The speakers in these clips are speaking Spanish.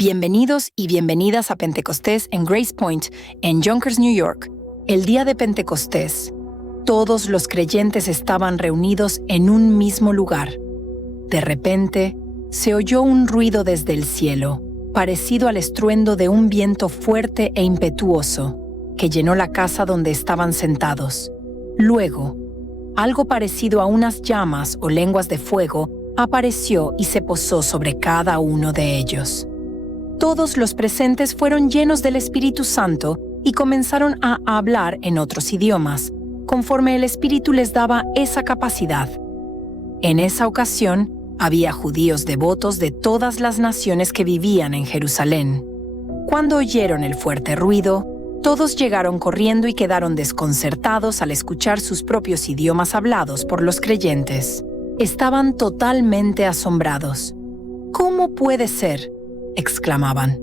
Bienvenidos y bienvenidas a Pentecostés en Grace Point, en Yonkers, New York. El día de Pentecostés, todos los creyentes estaban reunidos en un mismo lugar. De repente, se oyó un ruido desde el cielo, parecido al estruendo de un viento fuerte e impetuoso, que llenó la casa donde estaban sentados. Luego, algo parecido a unas llamas o lenguas de fuego apareció y se posó sobre cada uno de ellos. Todos los presentes fueron llenos del Espíritu Santo y comenzaron a hablar en otros idiomas, conforme el Espíritu les daba esa capacidad. En esa ocasión, había judíos devotos de todas las naciones que vivían en Jerusalén. Cuando oyeron el fuerte ruido, todos llegaron corriendo y quedaron desconcertados al escuchar sus propios idiomas hablados por los creyentes. Estaban totalmente asombrados. ¿Cómo puede ser?, exclamaban.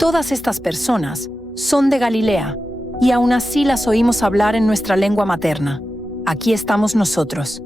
Todas estas personas son de Galilea, y aún así las oímos hablar en nuestra lengua materna. Aquí estamos nosotros,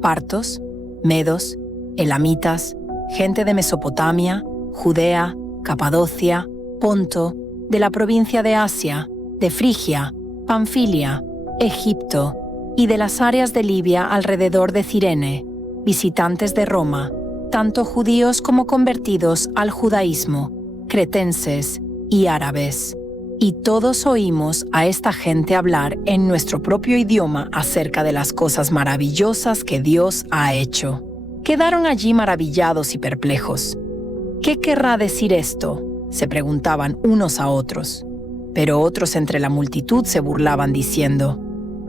partos, medos, elamitas, gente de Mesopotamia, Judea, Capadocia, Ponto, de la provincia de Asia, de Frigia, Panfilia, Egipto y de las áreas de Libia alrededor de Cirene, visitantes de Roma, tanto judíos como convertidos al judaísmo, cretenses y árabes. Y todos oímos a esta gente hablar en nuestro propio idioma acerca de las cosas maravillosas que Dios ha hecho. Quedaron allí maravillados y perplejos. ¿Qué querrá decir esto?, se preguntaban unos a otros. Pero otros entre la multitud se burlaban diciendo: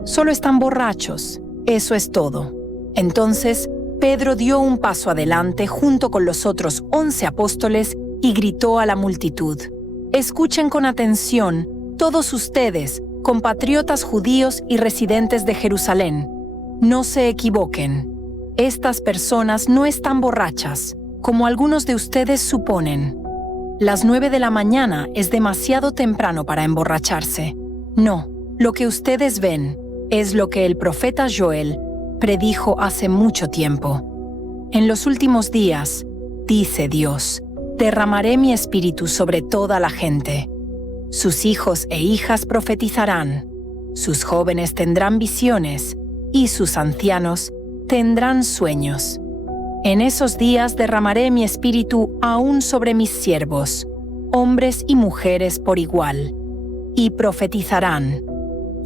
«Solo están borrachos, eso es todo». Entonces Pedro dio un paso adelante junto con los otros 11 apóstoles y gritó a la multitud: «Escuchen con atención, todos ustedes, compatriotas judíos y residentes de Jerusalén. No se equivoquen. Estas personas no están borrachas, como algunos de ustedes suponen. Las 9 de la mañana es demasiado temprano para emborracharse. No, lo que ustedes ven es lo que el profeta Joel predijo hace mucho tiempo. En los últimos días, dice Dios, derramaré mi espíritu sobre toda la gente. Sus hijos e hijas profetizarán, sus jóvenes tendrán visiones y sus ancianos tendrán sueños. En esos días derramaré mi espíritu aún sobre mis siervos, hombres y mujeres por igual, y profetizarán,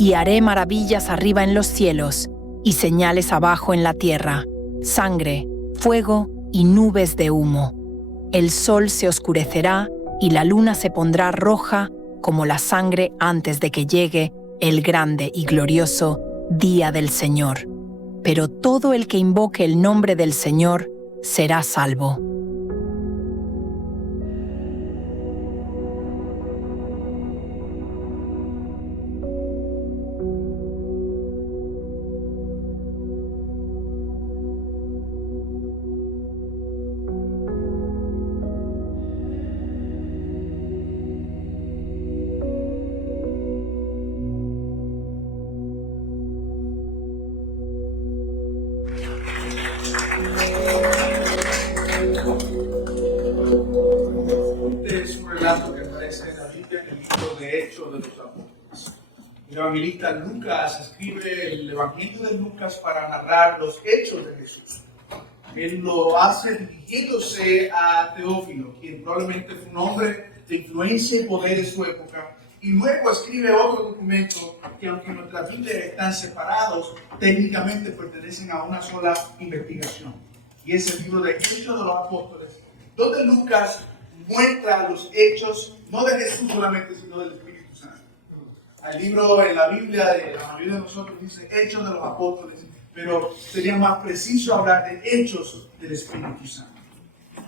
y haré maravillas arriba en los cielos y señales abajo en la tierra, sangre, fuego y nubes de humo. El sol se oscurecerá y la luna se pondrá roja como la sangre antes de que llegue el grande y glorioso día del Señor. Pero todo el que invoque el nombre del Señor será salvo». Este es un relato que aparece en la Biblia, en el libro de Hechos de los Apóstoles. El evangelista Lucas escribe el Evangelio de Lucas para narrar los hechos de Jesús. Él lo hace dirigiéndose a Teófilo, quien probablemente fue un hombre de influencia y poder en su época, y luego escribe otro documento que, aunque nuestras Biblias están separados, técnicamente pertenecen a una sola investigación. Y es el libro de Hechos de los Apóstoles, donde Lucas muestra los hechos, no de Jesús solamente, sino del Espíritu Santo. El libro en la Biblia de la mayoría de nosotros dice Hechos de los Apóstoles, pero sería más preciso hablar de hechos del Espíritu Santo.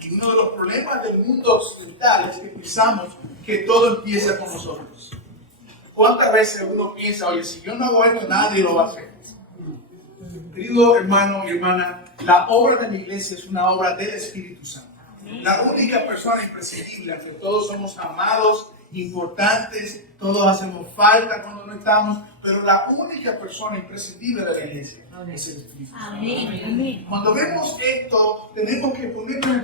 Y uno de los problemas del mundo occidental es que pensamos que todo empieza con nosotros. ¿Cuántas veces uno piensa, oye, si yo no hago esto, nadie lo va a hacer? Querido hermano y hermana, la obra de la iglesia es una obra del Espíritu Santo. La única persona imprescindible, aunque todos somos amados, importantes, todos hacemos falta cuando no estamos, pero la única persona imprescindible de la iglesia es el Espíritu Santo. Amén. Cuando vemos esto, tenemos que ponernos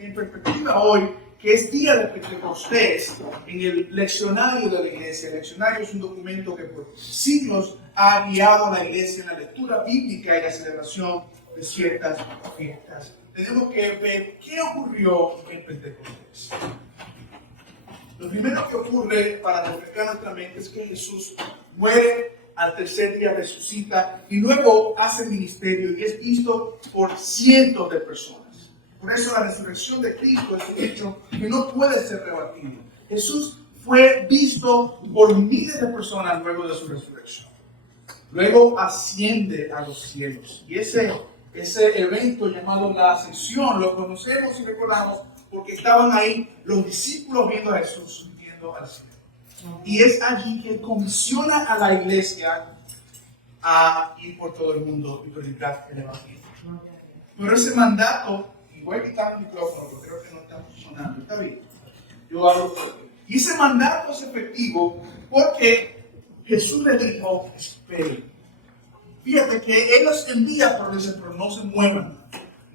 en perspectiva hoy que es día de Pentecostés en el leccionario de la iglesia. El leccionario es un documento que por siglos ha guiado a la iglesia en la lectura bíblica y la celebración de ciertas fiestas. Tenemos que ver qué ocurrió en Pentecostés. Lo primero que ocurre para refrescar nuestra mente es que Jesús muere, al tercer día resucita y luego hace ministerio y es visto por cientos de personas. Por eso la resurrección de Cristo es un hecho que no puede ser rebatido. Jesús fue visto por miles de personas luego de su resurrección. Luego asciende a los cielos. Y ese evento llamado la ascensión lo conocemos y recordamos porque estaban ahí los discípulos viendo a Jesús subiendo al cielo. Y es allí que comisiona a la iglesia a ir por todo el mundo y predicar el evangelio. Pero ese mandato, y voy a quitar el micrófono porque creo que no está funcionando, está bien. Yo hablo fuerte. Y ese mandato es efectivo porque Jesús le dijo, esperen. Fíjate que Él los envía por dentro, no se muevan.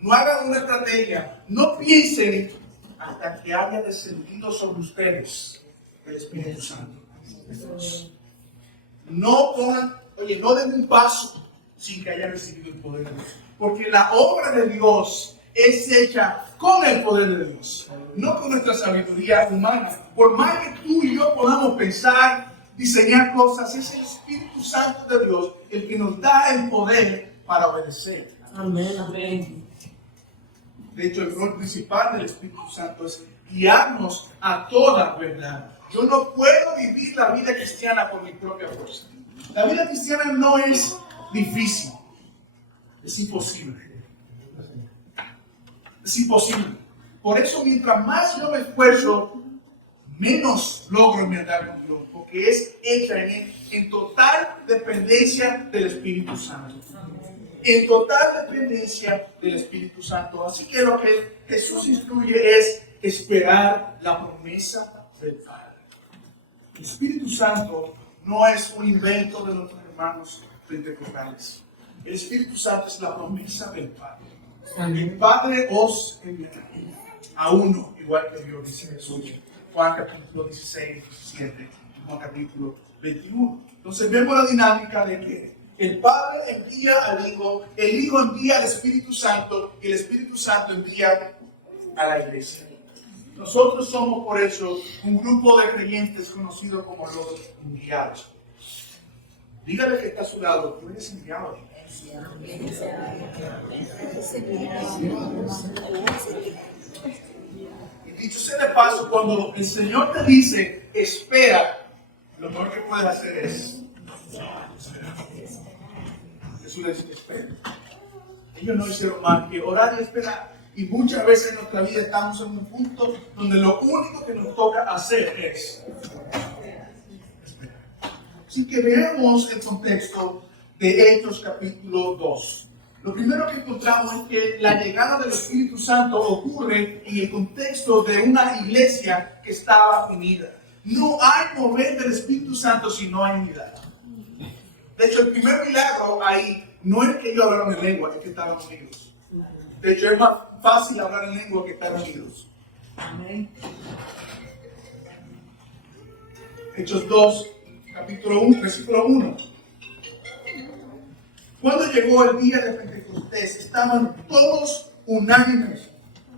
No hagan una estrategia. No piensen hasta que haya descendido sobre ustedes el Espíritu Santo. No pongan, no den un paso sin que hayan recibido el poder de Dios. Porque la obra de Dios es hecha con el poder de Dios, no con nuestra sabiduría humana. Por más que tú y yo podamos pensar, diseñar cosas, es el Espíritu Santo de Dios el que nos da el poder para obedecer. Amén, amén. De hecho, el rol principal del Espíritu Santo es guiarnos a toda verdad. Yo no puedo vivir la vida cristiana por mi propia fuerza. La vida cristiana no es difícil, es imposible. Es imposible. Por eso, mientras más yo me esfuerzo, menos logro mi andar con Dios, porque es hecha en total dependencia del Espíritu Santo. En total dependencia del Espíritu Santo. Así que lo que Jesús instruye es esperar la promesa del Padre. El Espíritu Santo no es un invento de nuestros hermanos pentecostales. El Espíritu Santo es la promesa del Padre. El Padre os enviará a uno, igual que Dios, dice Jesús. Juan capítulo 16, 17, Juan capítulo 21. Entonces vemos la dinámica de que el Padre envía al Hijo, el Hijo envía al Espíritu Santo y el Espíritu Santo envía a la iglesia. Nosotros somos por eso un grupo de creyentes conocido como los enviados. Dígale que está a su lado, tú eres enviado. Y dicho sea de paso, cuando el Señor te dice, espera, lo mejor que puedes hacer es Jesús le dice, espera. Ellos no hicieron más que orar y esperar. Y muchas veces en nuestra vida estamos en un punto donde lo único que nos toca hacer es esperar. Así que veamos el contexto de Hechos capítulo 2. Lo primero que encontramos es que la llegada del Espíritu Santo ocurre en el contexto de una iglesia que estaba unida. No hay mover del Espíritu Santo si no hay unidad. De hecho, el primer milagro ahí no es que ellos hablaron en lengua, es que estaban unidos. De hecho, es más fácil hablar en lengua que estar unidos. Amén. Hechos 2, capítulo 1, versículo 1. Cuando llegó el día de Pentecostés, estaban todos unánimes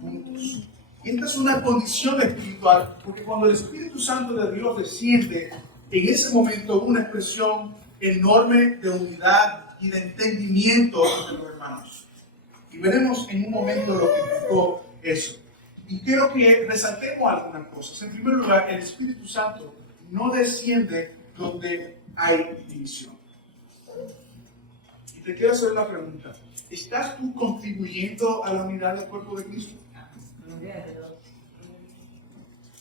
juntos. Y esta es una condición espiritual, porque cuando el Espíritu Santo de Dios desciende, en ese momento una expresión enorme de unidad y de entendimiento entre los hermanos. Y veremos en un momento lo que implicó eso. Y quiero que resaltemos algunas cosas. En primer lugar, el Espíritu Santo no desciende donde hay división. Y te quiero hacer una pregunta. ¿Estás tú contribuyendo a la unidad del cuerpo de Cristo?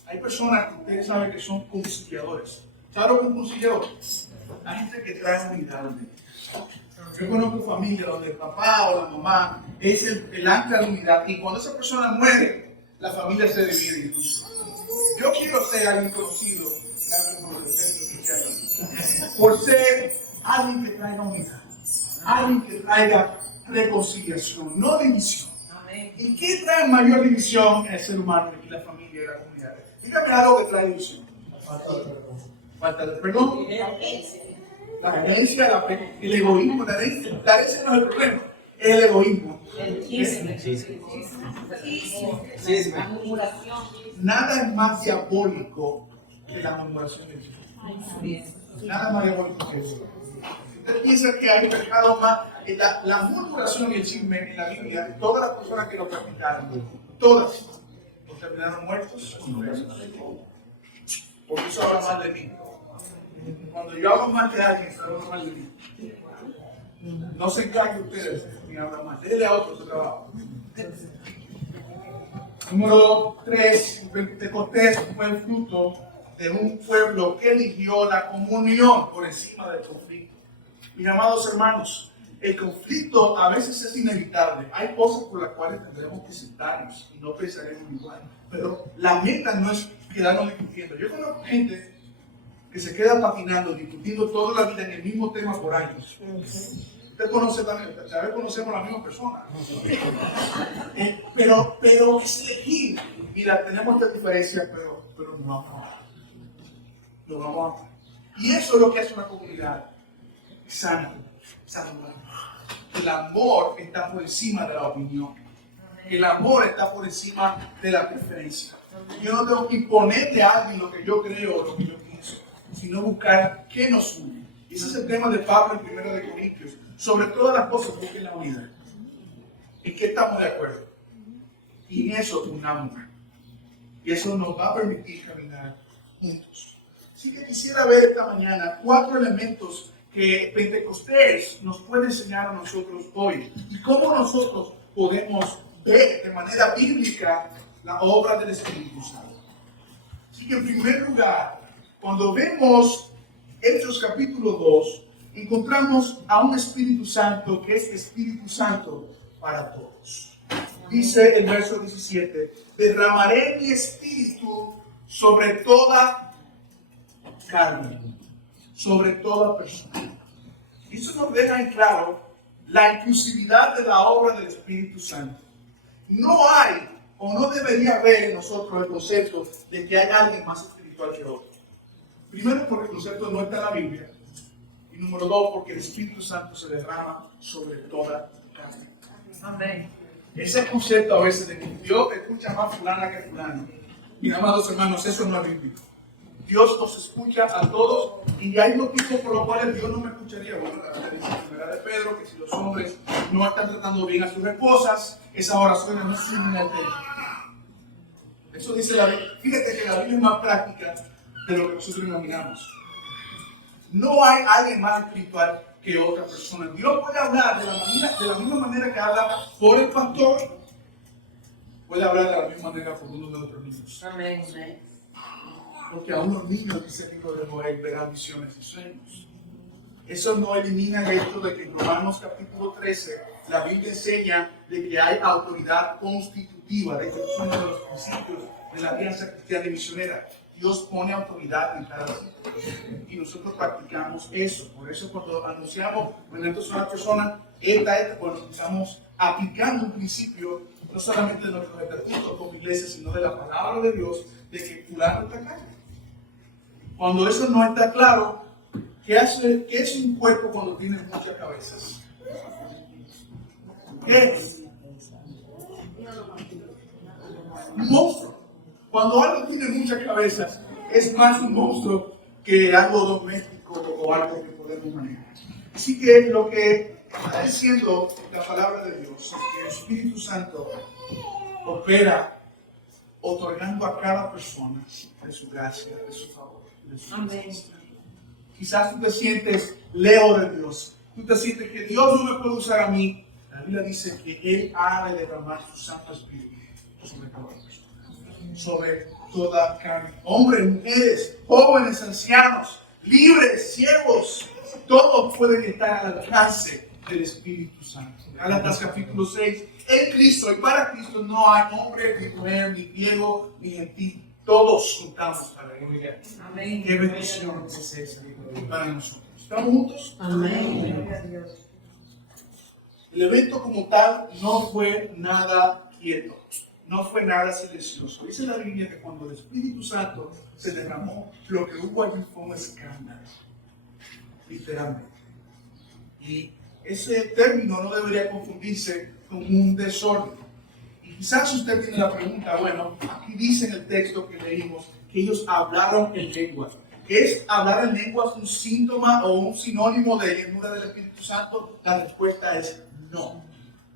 Hay personas que ustedes saben que son conciliadores. ¿Sabes lo que es un conciliador? Hay gente que trae unidad. Yo conozco familias donde el papá o la mamá es el ancla de unidad y cuando esa persona muere, la familia se divide incluso. Yo quiero ser alguien conocido, por ser alguien que traiga unidad, alguien que traiga reconciliación, no división. ¿Y qué trae mayor división en el ser humano y la familia y la comunidad? Dígame algo que trae división. Falta de perdón. La carencia, el egoísmo. La herencia no es el problema, es el egoísmo. La murmuración. Nada es más diabólico que la murmuración de Dios. Nada más diabólico que eso. Usted piensa que hay pecado más. La murmuración y el chisme en la Biblia, todas las personas que lo practicaron, todas, o terminaron muertos o presos. Porque eso habla mal de mí. Cuando yo hablo mal de alguien, hablo mal de mí. No se engañen ustedes ni hablan mal. Déjenle a otro su trabajo. Número 3, Pentecostés fue el fruto de un pueblo que eligió la comunión por encima del conflicto. Mis amados hermanos, el conflicto a veces es inevitable. Hay cosas por las cuales tendremos que sentarnos y no pensaremos igual. Pero la meta no es quedarnos discutiendo. Yo conozco gente que se queda patinando, discutiendo toda la vida en el mismo tema por años. Usted conoce también, tal vez conocemos a la misma persona. Pero es elegir. Mira, tenemos esta diferencia, pero nos vamos a amar. Nos vamos a amar. Y eso es lo que hace una comunidad sana, saludable. El amor está por encima de la opinión. El amor está por encima de la preferencia. Yo no tengo que imponerle a alguien lo que yo creo o lo que yo pienso, sino buscar qué nos une. Y ese es el tema de Pablo en 1 de Corintios. Sobre todas las cosas, busquen la unidad. ¿En qué estamos de acuerdo? Y en eso unamos. Y eso nos va a permitir caminar juntos. Así que quisiera ver esta mañana 4 elementos que Pentecostés nos puede enseñar a nosotros hoy. Y cómo nosotros podemos ver de manera bíblica la obra del Espíritu Santo. Así que en primer lugar, cuando vemos Hechos capítulo 2, encontramos a un Espíritu Santo que es Espíritu Santo para todos. Dice el verso 17, derramaré mi espíritu sobre toda carne, sobre toda persona. Y eso nos deja en claro la inclusividad de la obra del Espíritu Santo. No hay o no debería haber en nosotros el concepto de que hay alguien más espiritual que otro. Primero, porque el concepto no está en la Biblia. Y número 2, porque el Espíritu Santo se derrama sobre toda carne. Amén. Ese concepto a veces de que Dios escucha más fulana que fulano. Mis amados hermanos, eso no es bíblico. Dios nos escucha a todos y hay motivos por los cuales Dios no me escucharía. Bueno, la Biblia dice en 1 de Pedro que si los hombres no están tratando bien a sus esposas, esas oraciones no suben al templo. Eso dice la Biblia. Fíjate que la Biblia es más práctica de lo que nosotros imaginamos. No hay alguien más espiritual que otra persona. Dios puede hablar de la misma manera que habla por el pastor, puede hablar de la misma manera por uno de otros niños. Amén. Porque a unos niños, dice el libro de Joel, verán visiones y sueños. Eso no elimina el hecho de que en Romanos capítulo 13 la Biblia enseña de que hay autoridad constitutiva. De hecho, es uno de los principios de la alianza cristiana y misionera. Dios pone autoridad en cada sitio y nosotros practicamos eso. Por eso cuando anunciamos, bueno, estas son las personas, cuando estamos aplicando un principio, no solamente de nuestros estatutos como iglesia, sino de la palabra de Dios, de que fulano está acá. Cuando eso no está claro, ¿qué es un cuerpo cuando tiene muchas cabezas? ¿Qué es? Un monstruo. Cuando algo tiene muchas cabezas, es más un monstruo que algo doméstico o algo que podemos manejar. Así que lo que está diciendo la palabra de Dios es que el Espíritu Santo opera otorgando a cada persona de su gracia, de su favor, de su presencia. Quizás tú te sientes lejos de Dios, tú te sientes que Dios no me puede usar a mí. La Biblia dice que Él ha de derramar su Santo Espíritu sobre cada persona, sobre toda carne. Hombres, mujeres, jóvenes, ancianos, libres, siervos, todos pueden estar al alcance del Espíritu Santo. Gálatas capítulo 6. En Cristo y para Cristo no hay hombre, ni mujer, ni griego, ni gentil. Todos contamos para Él. Amén. Qué bendición es esa para nosotros. ¿Estamos juntos? Amén. El evento como tal no fue nada quieto. No fue nada silencioso. Dice la Biblia que cuando el Espíritu Santo se derramó, lo que hubo allí fue un escándalo. Literalmente. Y ese término no debería confundirse con un desorden. Y quizás usted tiene la pregunta, bueno, aquí dice en el texto que leímos que ellos hablaron en lenguas. ¿Es hablar en lenguas un síntoma o un sinónimo de llenura del Espíritu Santo? La respuesta es no.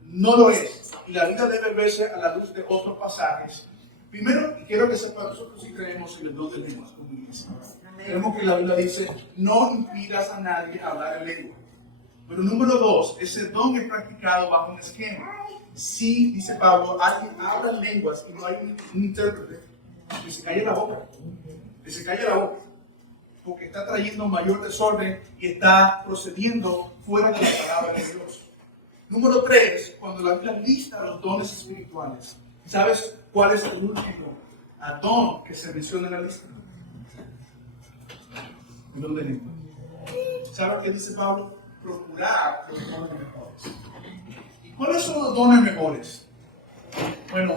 No lo es. Y la vida debe verse a la luz de otros pasajes. Primero, quiero que sepan, nosotros sí creemos en el don de lenguas como iglesia. Creemos que la Biblia dice, no impidas a nadie a hablar en lengua. Pero número dos, ese don es practicado bajo un esquema. Si, dice Pablo, alguien habla en lenguas y no hay un intérprete, que se calle la boca. Que se calle la boca. Porque está trayendo mayor desorden y está procediendo fuera de la palabra de Dios. Número 3, cuando la Biblia lista los dones espirituales, ¿sabes cuál es el último don que se menciona en la lista? El don de lengua. ¿Sabes qué dice Pablo? Procurar los dones mejores. ¿Y cuáles son los dones mejores? Bueno,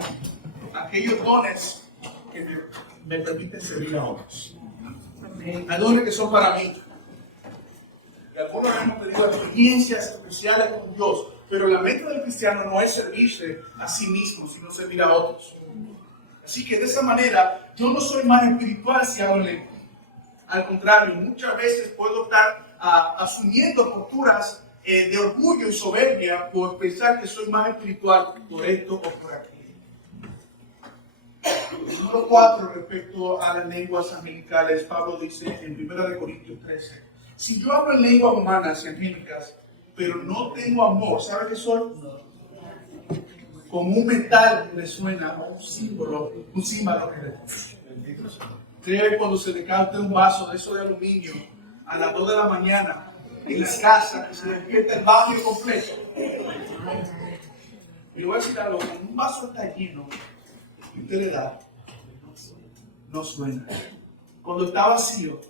aquellos dones que me permiten servir a otros. Hay dones que son para mí. Y algunos hemos tenido experiencias especiales con Dios, pero la meta del cristiano no es servirse a sí mismo, sino servir a otros. Así que de esa manera, yo no soy más espiritual si hago lengua. Al contrario, muchas veces puedo estar asumiendo posturas de orgullo y soberbia por pensar que soy más espiritual por esto o por aquello. Número 4, respecto a las lenguas angelicales, Pablo dice en 1 Corintios 13, si yo hablo en lenguas humanas y angélicas, pero no tengo amor, ¿sabe qué soy? Como un metal le suena a un símbolo que le... Usted cuando se le canta un vaso de eso de aluminio a las 2 de la mañana en la casa, que se despierta el barrio completo. Y le voy a decir algo, cuando un vaso está lleno y usted le da, no suena. Cuando está vacío,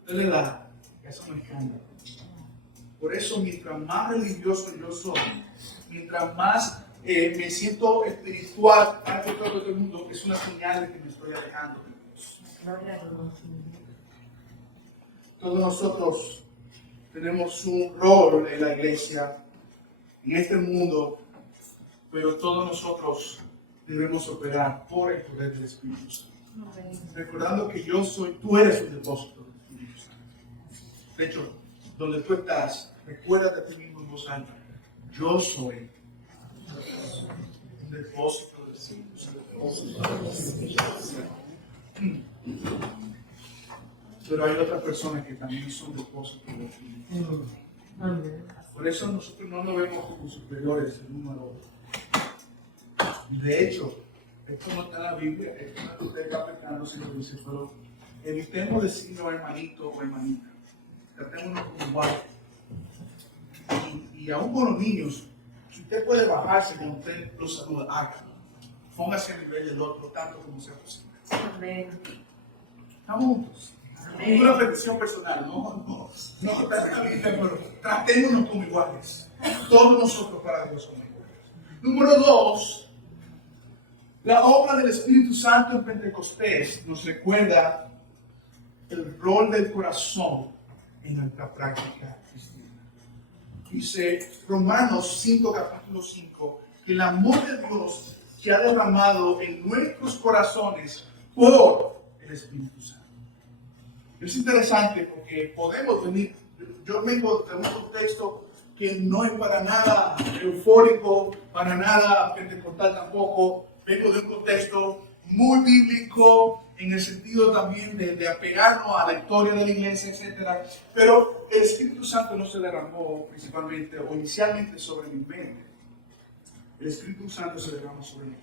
usted le da, eso no es escándalo. Por eso, mientras más religioso yo soy, mientras más me siento espiritual ante todo el mundo, es una señal de que me estoy alejando de Dios. Todos nosotros tenemos un rol en la iglesia, en este mundo, pero todos nosotros debemos operar por el poder del Espíritu Santo. Recordando que tú eres un depósito del Espíritu Santo. De hecho, donde tú estás, recuérdate a ti mismo en voz alta, yo soy un depósito del Espíritu Santo. Pero hay otras personas que también son depósitos del Espíritu Santo. Por eso nosotros no nos vemos como superiores el uno al otro. De hecho, esto no está en la Biblia, esto no es lo que usted está aplicando, sino que dice, pero evitemos decirlo hermanito o hermanita. Tratémonos como iguales. Y aún con los niños, si usted puede bajarse cuando usted los saluda, hágalo. Póngase a nivel del otro, tanto como sea posible. Amén. Estamos juntos. Es una petición personal, no pero tratémonos como iguales. Todos nosotros para Dios somos iguales. Número 2. La obra del Espíritu Santo en Pentecostés nos recuerda el rol del corazón en nuestra práctica cristiana. Dice Romanos 5, capítulo 5, que el amor de Dios se ha derramado en nuestros corazones por el Espíritu Santo. Es interesante porque podemos venir, yo vengo de un contexto que no es para nada eufórico, para nada pentecostal tampoco. Vengo de un contexto muy bíblico, en el sentido también de apegarnos a la historia de la iglesia, etc. Pero el Espíritu Santo no se derramó principalmente o inicialmente sobre mi mente. El Espíritu Santo se derramó sobre mí.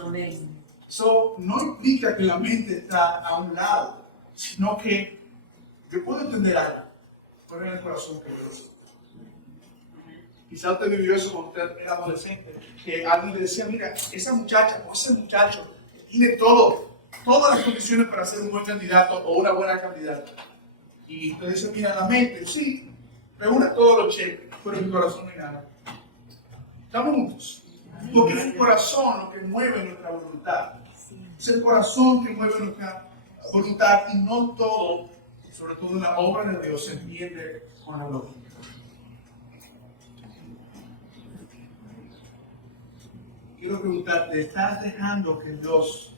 Amén. Eso no implica que la mente está a un lado, sino que yo puedo entender algo, pero en el corazón que Dios. Quizá usted vivió eso cuando usted era adolescente, que alguien le decía, mira, esa muchacha o ese muchacho tiene todas las condiciones para ser un buen candidato o una buena candidata. Y usted dice, mira, la mente, sí, reúne todos los cheques, pero en el corazón no hay nada. Estamos juntos. Porque es el corazón lo que mueve nuestra voluntad. Es el corazón que mueve nuestra voluntad y no todo, sobre todo en la obra de Dios, se entiende con la lógica. Quiero preguntarte, ¿estás dejando que Dios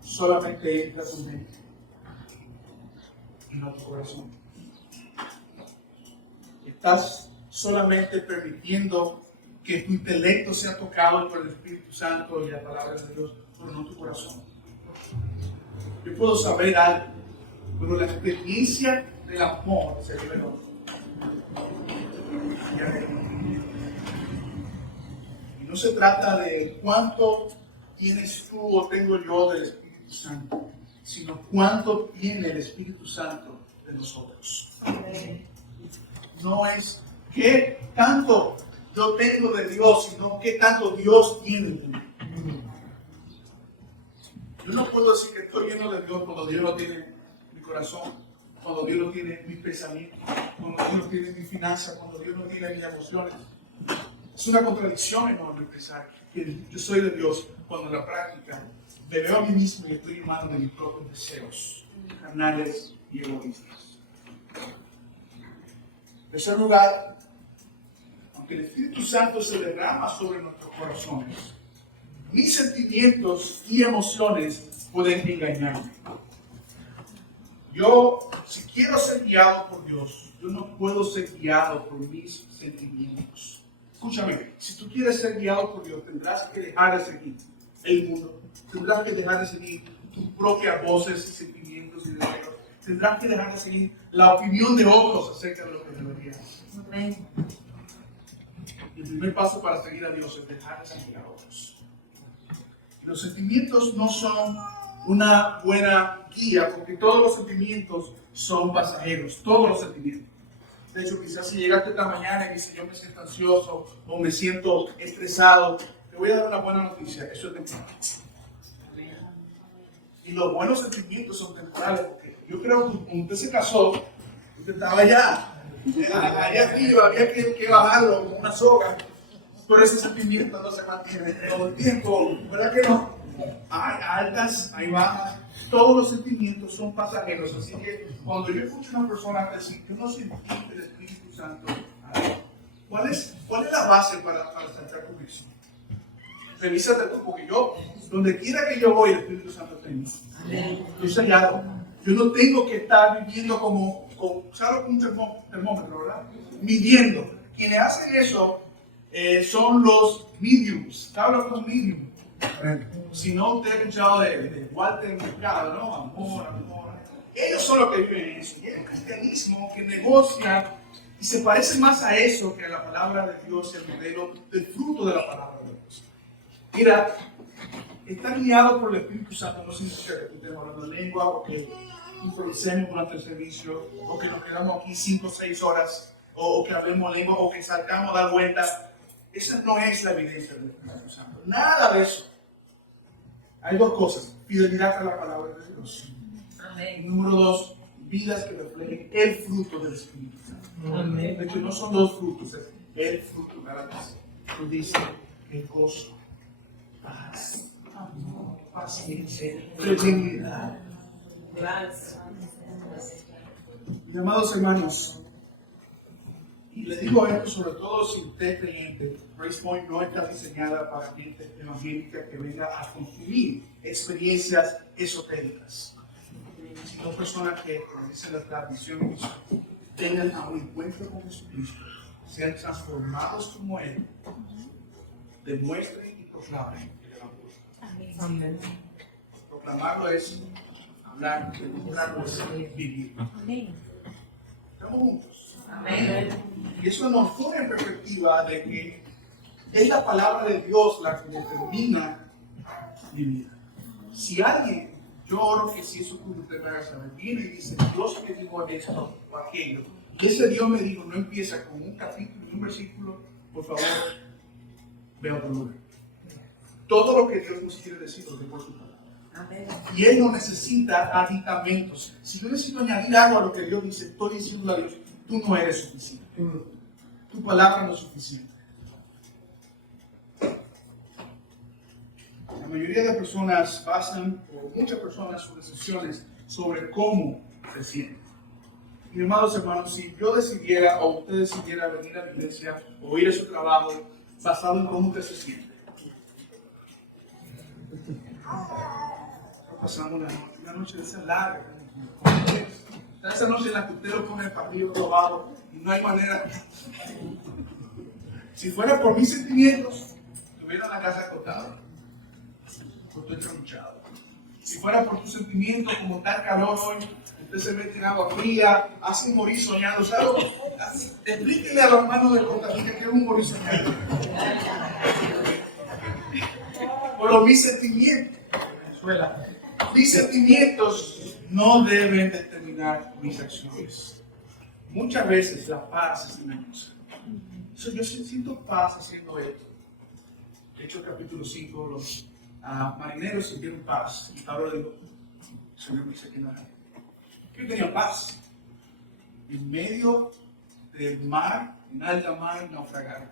solamente entre a tu mente y no a tu corazón? ¿Estás solamente permitiendo que tu intelecto sea tocado por el Espíritu Santo y la palabra de Dios, pero no tu corazón? Yo puedo saber algo, pero la experiencia del amor se vive en otro. Y no se trata de cuánto tienes tú o tengo yo del Espíritu Santo, sino cuánto tiene el Espíritu Santo de nosotros. No es qué tanto yo tengo de Dios, sino qué tanto Dios tiene de mí. Yo no puedo decir que estoy lleno de Dios cuando Dios no tiene mi corazón, cuando Dios no tiene mis pensamientos, cuando Dios no tiene mi finanzas, cuando Dios no tiene mis emociones. Es una contradicción enorme pensar que yo soy de Dios cuando en la práctica me veo a mí mismo y estoy en manos de mis propios deseos carnales y egoístas. En tercer lugar, aunque el Espíritu Santo se derrama sobre nuestros corazones, mis sentimientos y emociones pueden engañarme. Yo, si quiero ser guiado por Dios, yo no puedo ser guiado por mis sentimientos. Escúchame, si tú quieres ser guiado por Dios, tendrás que dejar de seguir el mundo. Tendrás que dejar de seguir tus propias voces y sentimientos y deseos. Tendrás que dejar de seguir la opinión de otros acerca de lo que deberías. Amén. El primer paso para seguir a Dios es dejar de seguir a otros. Y los sentimientos no son una buena guía, porque todos los sentimientos son pasajeros, todos los sentimientos. De hecho, quizás si llegaste esta mañana y dices yo me siento ansioso o me siento estresado, te voy a dar una buena noticia, eso es temporal. Y los buenos sentimientos son temporales, porque yo creo que cuando usted se casó, usted estaba allá arriba, había que bajarlo como una soga, pero ese sentimiento no se mantiene todo el tiempo, ¿verdad que no? Hay altas, hay bajas, todos los sentimientos son pasajeros, así que cuando yo escucho a una persona decir que no sentí el Espíritu Santo, ¿cuál es la base para sacar tu visión? Revísate tú, porque yo, donde quiera que yo voy, el Espíritu Santo está en mí. Estoy sellado. Yo no tengo que estar viviendo como ¿sabes? Un termómetro, ¿verdad? Midiendo. Quienes hacen eso son los mediums. ¿Sabes lo que es un medium? Si no, usted ha escuchado de Walter Mercado, ¿no? Amor. Ellos son los que viven en eso. Y es el cristianismo que negocia y se parece más a eso que a la palabra de Dios y al modelo del fruto de la palabra de Dios. Mira, estar guiado por el Espíritu Santo no significa que estemos hablando de lengua o que improvisemos durante el servicio o que nos quedamos aquí 5 o 6 horas o que hablemos lengua o que saltamos a dar vueltas. Esa no es la evidencia del Espíritu Santo. Nada de eso. Hay dos cosas. Fidelidad a la palabra de Dios. Amén. Y número 2, vidas que reflejen el fruto del Espíritu Santo. Amén. De hecho, no son dos frutos, es el fruto. Nos dice el gozo, paz, amor, paciencia, fidelidad. Gracias. Mis amados hermanos, y le digo esto sobre todo si usted es creyente, Grace Point no está diseñada para gente evangélica que venga a consumir experiencias esotéricas, sino personas que conocen la tradición y tengan un encuentro con Jesucristo, sean transformados como Él, demuestren y proclamen el evangelio. Amén. Proclamarlo es hablar, demostrarlo es vivir. Amén. Estamos juntos. Amén. Y eso nos pone en perspectiva de que es la palabra de Dios la que determina mi vida. Si alguien, yo oro que si eso ocurre, usted me haga saber, viene y dice, Dios me dijo esto o aquello, y ese Dios me dijo, no empieza con un capítulo y un versículo, por favor, ve a otro lugar. Todo lo que Dios nos quiere decir, lo dice por su palabra. Amén. Y Él no necesita aditamentos. Si yo necesito añadir algo a lo que Dios dice, estoy diciendo a Dios, tú no eres suficiente. Tu palabra no es suficiente. La mayoría de personas basan, o muchas personas, sus decisiones sobre cómo se sienten. Mis amados hermanos, si yo decidiera o usted decidiera venir a la iglesia o ir a su trabajo basado en cómo usted se siente, pasamos una noche de esa larga, esa noche en la que usted lo pone el papillo probado y no hay manera. Si fuera por mis sentimientos, estuviera en la casa acostado, porque estoy trasnochado. Si fuera por tus sentimientos, como está el calor hoy, usted se mete en agua fría, hace un morir soñado. ¿Sabes? Explíquele a los hermanos del contador que es un morir soñado. Pero mis sentimientos no deben determinar mis acciones. Muchas veces la paz es una cosa. Yo siento paz haciendo esto. Hechos capítulo 5, los marineros sintieron paz. Y Pablo dijo, Señor, me dice que no hay. ¿Qué tenía paz? En medio del mar, en alta mar, naufragar.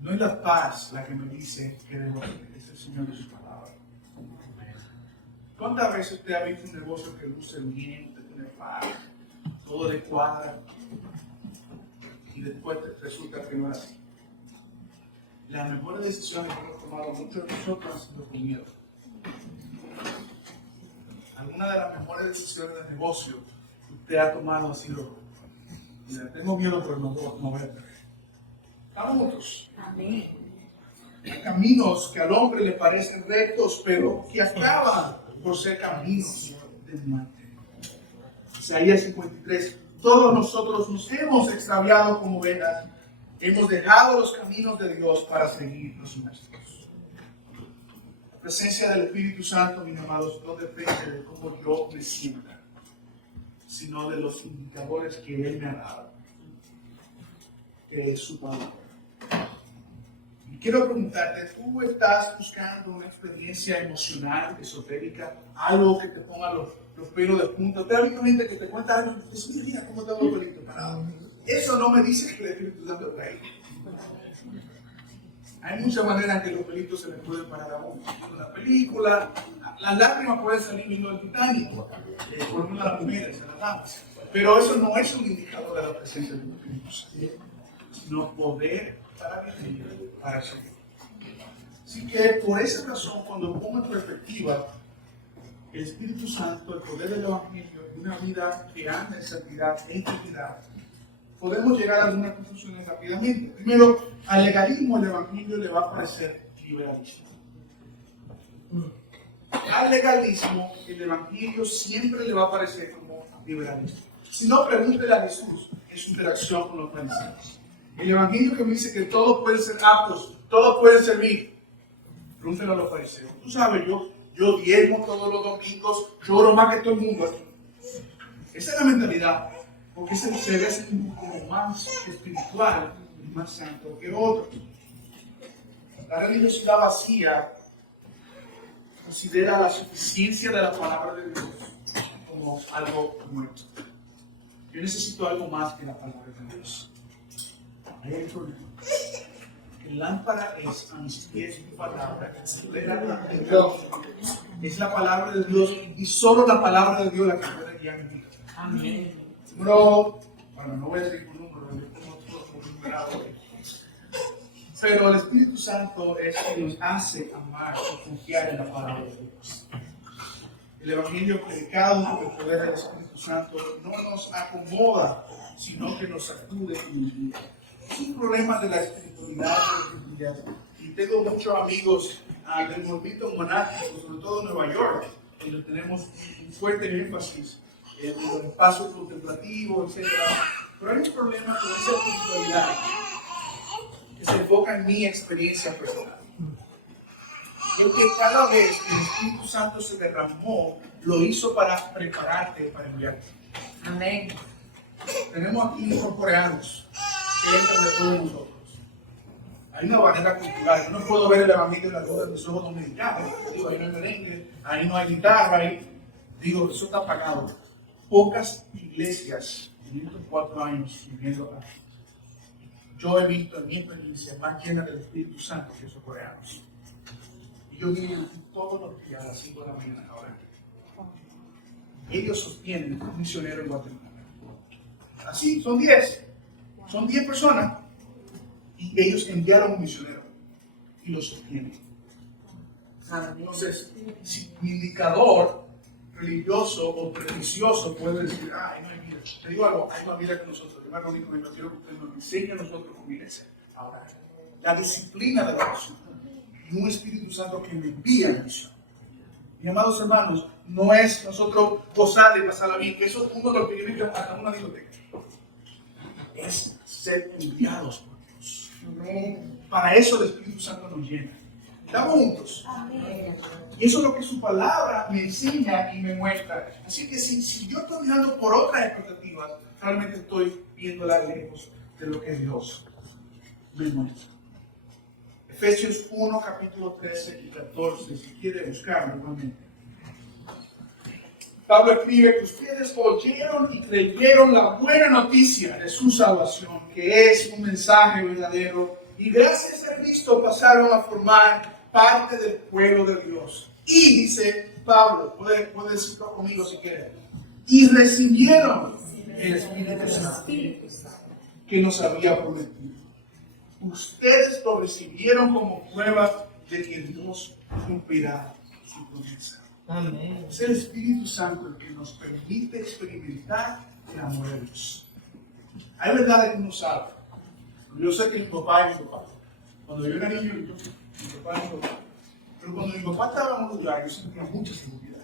No es la paz la que me dice que debo hacer, es el Señor de su palabra. ¿Cuántas veces usted ha visto un negocio que luce bien, usted tiene paz, todo le cuadra, y después resulta que no era así? Las mejores decisiones que hemos tomado muchos de nosotros han sido con miedo. Alguna de las mejores decisiones de negocio que usted ha tomado ha sido, mira, tengo miedo, pero no voy a perder. Estamos juntos. Amén. Hay caminos que al hombre le parecen rectos, pero que acaban por ser caminos de muerte. Isaías 53. Todos nosotros nos hemos extraviado como ovejas. Hemos dejado los caminos de Dios para seguir los nuestros. La presencia del Espíritu Santo, mis amados, no depende de cómo yo me sienta, sino de los indicadores que Él me ha dado, de su palabra. Y quiero preguntarte, ¿tú estás buscando una experiencia emocional, esotérica, algo que te ponga los pelos de punta? Te ha habido gente que te cuenta algo y dices, mira cómo tengo los pelitos parados. Eso no me dice que el Espíritu Santo está ahí. Hay muchas maneras en que los pelitos se les pueden parar a uno. Una película, las lágrimas pueden salir viendo el Titanic, por una de las mujeres, en las damas. Pero eso no es un indicador de la presencia del Espíritu Santo, sino poder para vivir, para seguir. Así que por esa razón, cuando pongo en perspectiva el Espíritu Santo, el poder del Evangelio y una vida que anda en santidad e integridad, podemos llegar a algunas conclusiones rápidamente. Primero, al legalismo el Evangelio le va a parecer liberalismo. Al legalismo el Evangelio siempre le va a parecer como liberalismo. Si no, pregúntele a Jesús en su interacción con los fariseos. El Evangelio que me dice que todos pueden ser aptos, todos pueden servir. Pregúntele a los fariseos. Tú sabes, yo diezmo todos los domingos, lloro más que todo el mundo aquí. Esa es la mentalidad. Porque ese se ve así como más espiritual y más santo que otros. La religiosidad vacía considera la suficiencia de la palabra de Dios como algo muerto. Yo necesito algo más que la palabra de Dios. Ahí hay un problema. El lámpara es a mis pies mi palabra. Es la palabra de Dios y solo la palabra de Dios la que puede guiar mi vida. Amén. Bueno, no voy a seguir con números, pero el Espíritu Santo es que nos hace amar y confiar en la palabra de Dios. El Evangelio predicado por el poder del Espíritu Santo no nos acomoda, sino que nos sacude y nos guía. Es un problema de la espiritualidad de los días. Y tengo muchos amigos del movimiento monástico, sobre todo en Nueva York, donde tenemos un fuerte énfasis en el espacio contemplativo, etc. Pero hay un problema con esa espiritualidad que se enfoca en mi experiencia personal. Lo que cada vez que el Espíritu Santo se derramó, lo hizo para prepararte para enviarte. Amén. Tenemos aquí unos coreanos que entran después de nosotros. Hay una barrera cultural. Yo no puedo ver el evangelio en la luz de mis ojos dominicanos. Digo, ahí no hay merengue, ahí no hay guitarra, ahí. Digo, eso está apagado. Pocas iglesias en estos 4 años viviendo acá, yo he visto en mi experiencia más llena del Espíritu Santo que esos coreanos. Y yo vine todos los días a las 5 de la mañana ahora. Ellos sostienen un misionero en Guatemala. Así, son 10. Son 10 personas. Y ellos enviaron un misionero. Y lo sostienen. Entonces, si mi indicador religioso o prejuicioso puede decir, no hay vida. Te digo algo, hay más vida que nosotros. Yo me reuní con el quiero que usted nos enseñe a nosotros como iglesia. Ahora, la disciplina de la oración. Y un Espíritu Santo que me envía a misión. Mis amados hermanos, no es nosotros gozar de pasarla bien, que eso es uno de los que yo invito a una discoteca. Es ser enviados por Dios. Amén. Para eso el Espíritu Santo nos llena. Estamos juntos. Amén. Y eso es lo que su palabra me enseña y me muestra. Así que si yo estoy mirando por otras expectativas, realmente estoy viendo la lejos de lo que Dios me muestra. Efesios 1, capítulo 13 y 14, si quiere buscarlo nuevamente. Pablo escribe que ustedes oyeron y creyeron la buena noticia de su salvación, que es un mensaje verdadero, y gracias a Cristo pasaron a formar parte del pueblo de Dios. Y dice Pablo, puede decirlo conmigo si quiere, y recibieron el Espíritu Santo que nos había prometido. Ustedes lo recibieron como prueba de que Dios cumplirá su promesa. Amén. Es el Espíritu Santo el que nos permite experimentar el amor de Dios. Hay verdades que uno sabe. Yo sé que mi papá es mi papá. Cuando yo era niño, mi papá es mi papá. Pero cuando mi papá estaba en un lugar, yo sentía mucha seguridad.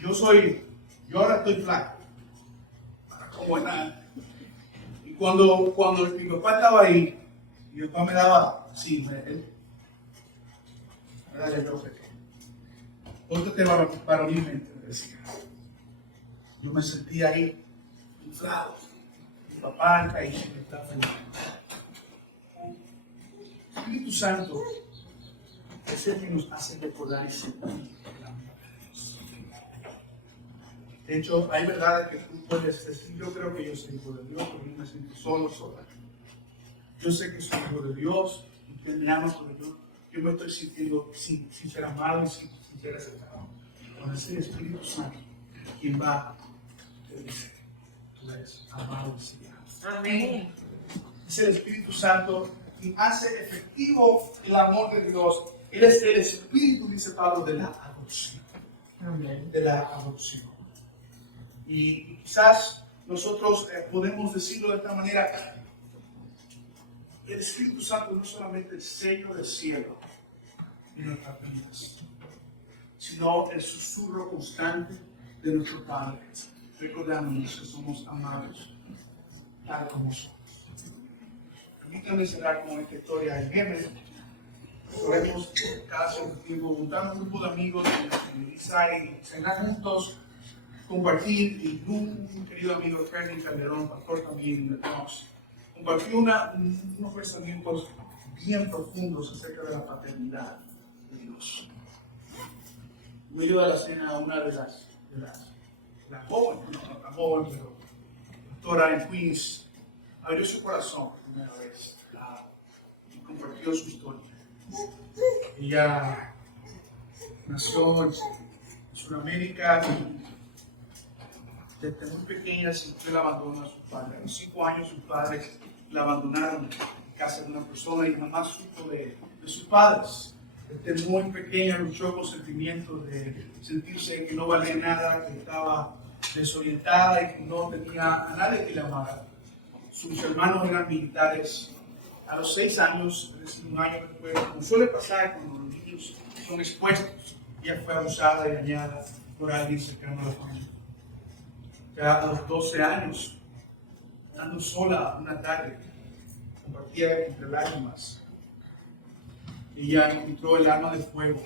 Yo ahora estoy flaco. Como nada. Y cuando mi papá estaba ahí, mi papá me daba, sí, él me daba el profe. Pórtate varonilmente, me decía. Yo me sentía ahí, inflado. Mi papá está ahí, me está feliz. El Espíritu Santo es el que nos hace recordar y sentir el amor de Dios. De hecho, hay verdades que tú puedes decir, yo creo que yo soy hijo de Dios, pero yo me siento sola. Yo sé que soy hijo de Dios, y que me ama, pero yo me estoy sintiendo sin ser amado y sin ser aceptado. Cuando es el Espíritu Santo quien va, te dice, tú eres amado y sellado. Amén. Es el Espíritu Santo quien hace efectivo el amor de Dios. Él es el Espíritu, dice Pablo, de la adopción. Amén. De la adopción. Y quizás nosotros podemos decirlo de esta manera. El Espíritu Santo no es solamente el sello del cielo en nuestras vidas, sino el susurro constante de nuestro Padre, recordándonos que somos amados tal como somos. Permítanme cerrar con esta historia en Yemen. Podemos cada cierto tiempo juntar un grupo de amigos y cenar juntos, compartir, y un querido amigo, Fernie Calderón, pastor también de Bronx, compartió unos pensamientos bien profundos acerca de la paternidad de Dios. En medio de la cena, una de las jóvenes, no tan joven, pero doctora en Queens, abrió su corazón por primera vez y compartió su historia. Ella nació en Sudamérica y desde muy pequeña sintió el abandono a sus padres. A los 5 años sus padres la abandonaron en casa de una persona y jamás supo de sus padres. Desde muy pequeña luchó con sentimientos de sentirse que no valía nada, que estaba desorientada y que no tenía a nadie que la amara. Sus hermanos eran militares. A los 6 años, es decir, un año después, como suele pasar cuando los niños son expuestos, ella fue abusada y dañada por alguien cercano a la familia. Ya a los 12 años, estando sola una tarde, compartía entre lágrimas. Ella encontró el arma de fuego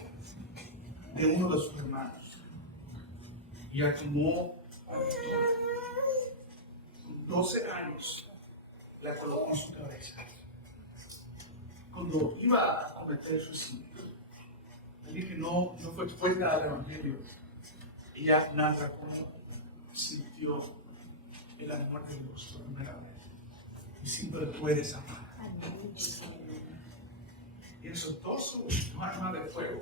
de uno de sus hermanos. Ella tomó la pistola. Con 12 años, la colocó en su cabeza. Cuando iba a cometer suicidio, alguien que no fue expuesta al Evangelio, ella narra cómo sintió el amor de Dios por primera vez. Y siempre puedes amar. quien soltó su arma de fuego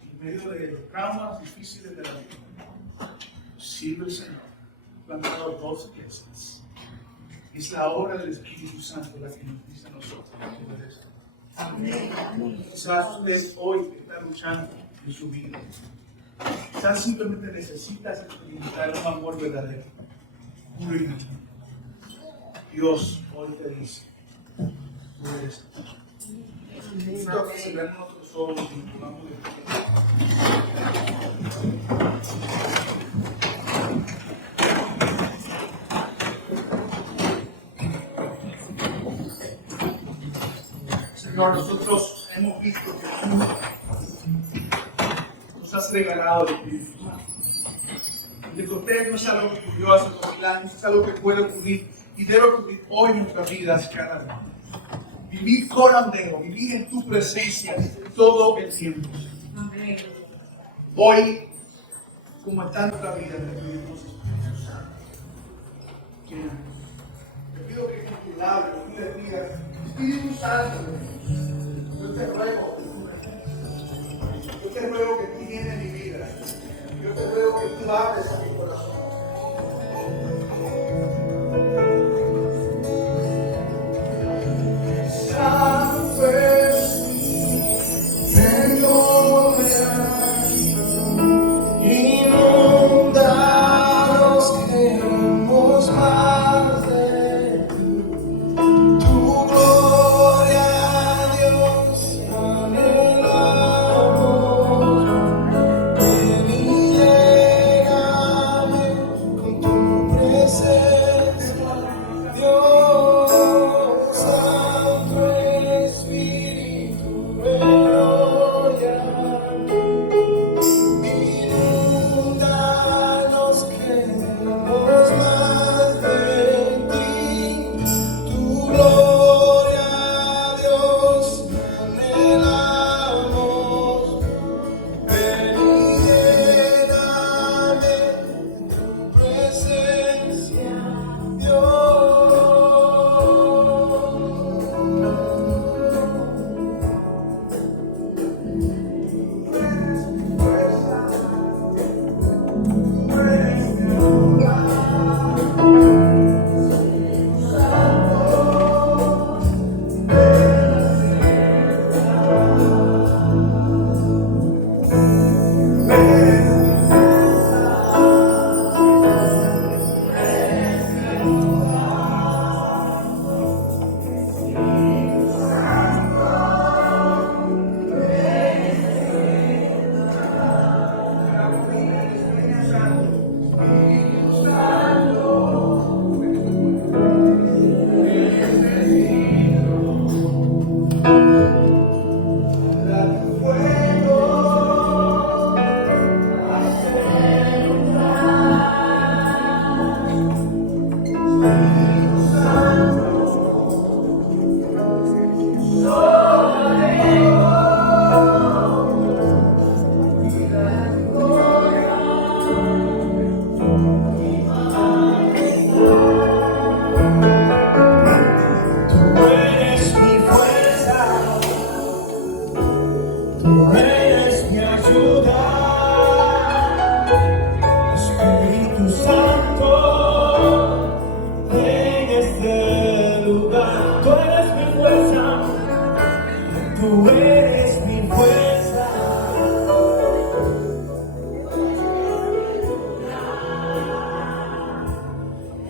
en medio de los traumas difíciles de la vida. Sirve el Señor, plantado 2 iglesias. Es la obra del Espíritu Santo la que nos dice a nosotros hacer esto. Amén. Quizás usted hoy está luchando en su vida. Quizás simplemente necesitas experimentar un amor verdadero. Dios hoy te dice, tú eres. Necesito que se vean nuestros ojos y nos pongamos de pie. Señor, nosotros hemos visto que tú nos has regalado el Espíritu Santo. Pentecostés no es algo que ocurrió hace 2000 años, es algo que puede ocurrir y debe ocurrir hoy en nuestras vidas cada día. Vivir con anhelo, vivir en tu presencia todo el tiempo. Hoy, como en tanta vida, te pedimos Espíritu Santo. Te pido que con tu labio, tú le digas, Espíritu Santo, yo te ruego que tú vienes en mi vida. Yo te ruego que tú hables a mi corazón. Santo es en gloria, inundados queremos más de tu gloria, Dios, anhelamos. Ven y lléname con tu presencia, Dios, Santo Espíritu de gloria. Inúndanos, queremos más de ti, tu gloria, Dios, anhelamos. Ven y lléname tu presencia, Dios.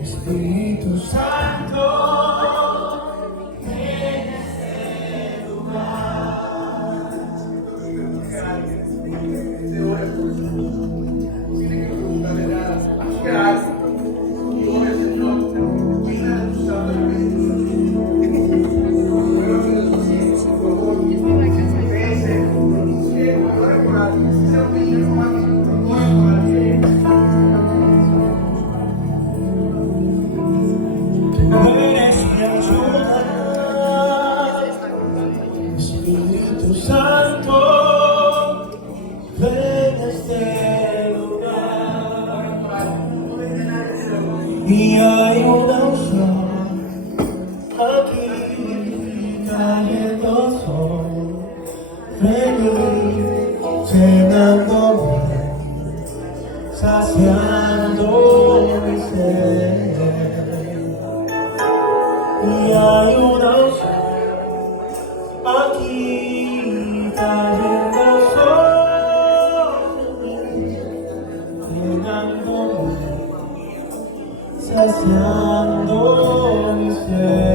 Espíritu Santo, ven a este lugar. Que alguien te ore por eso. No tiene que preguntarle nada. Que alguien y ore, Señor, llena de tu Santo Espíritu. Muévame de tus hijos, por favor. Ese, ore por alguien. Sea un niño, hermano, ore por alguien. Eres mi ayuda, Espíritu Santo, ven a este lugar. Y hay una unción aquí cayendo sobre saciando mi sed. Y hay una unción aquí cayendo sobre mí, llenándome, saciando mi sed.